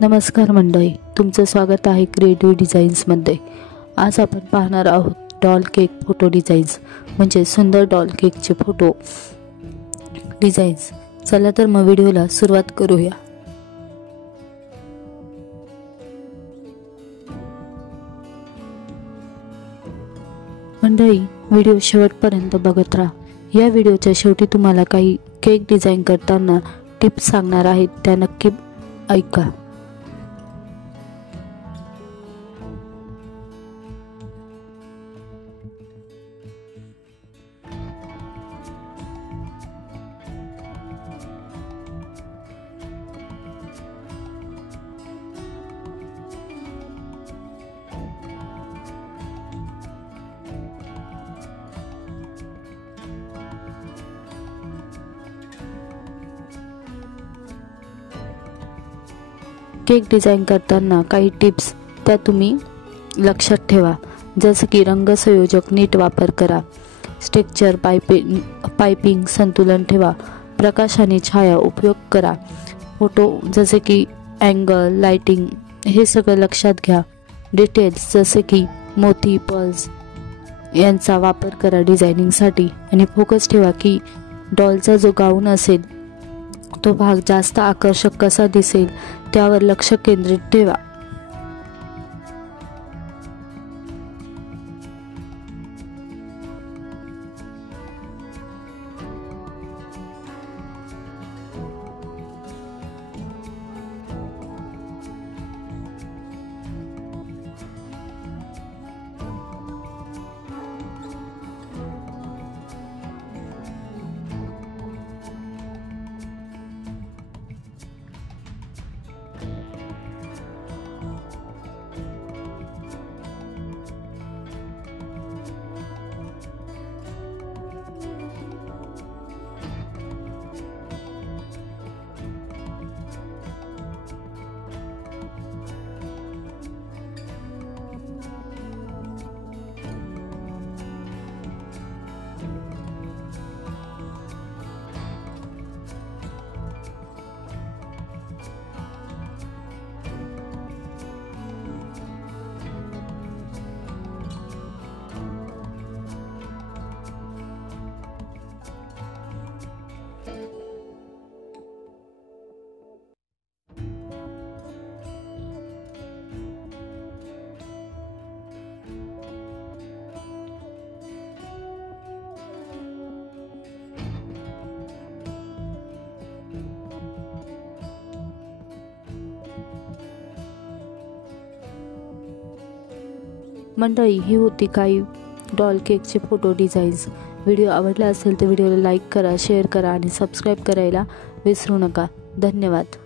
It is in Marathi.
नमस्कार मंडळी, तुमचं स्वागत आहे क्रिएटिव्ह डिझाईन्समध्ये। आज आपण पाहणार आहोत डॉल केक फोटो डिझाईन्स, म्हणजे सुंदर डॉल केकचे फोटो डिझाईन्स। चला तर मग व्हिडिओला सुरुवात करूया। मंडळी, व्हिडिओ शेवटपर्यंत बघत राहा। या व्हिडिओच्या शेवटी तुम्हाला काही केक डिझाईन करताना टिप्स सांगणार आहेत, त्या नक्की ऐका। केक डिझाईन करताना काही टिप्स त्या तुम्ही लक्षात ठेवा, जसे की रंग संयोजक नीट वापर करा, स्ट्रक्चर पाइपिंग संतुलन ठेवा, प्रकाश आणि छाया उपयोग करा, फोटो जसे की अँगल लाइटिंग हे सगळं लक्षात घ्या, डिटेल्स जसे की मोती पर्ल्स यांचा वापर करा डिझायनिंगसाठी, आणि फोकस ठेवा की डॉलचा जो गाऊन असेल तो भाग जास्त आकर्षक कसा दिसेल त्यावर लक्ष केंद्रित ठेवा। मंडळी, ही होती काही डॉल केकचे फोटो डिझाईन्स। व्हिडिओ आवडला असेल तर व्हिडिओला लाईक करा, शेअर करा आणि सबस्क्राईब करायला विसरू नका। धन्यवाद।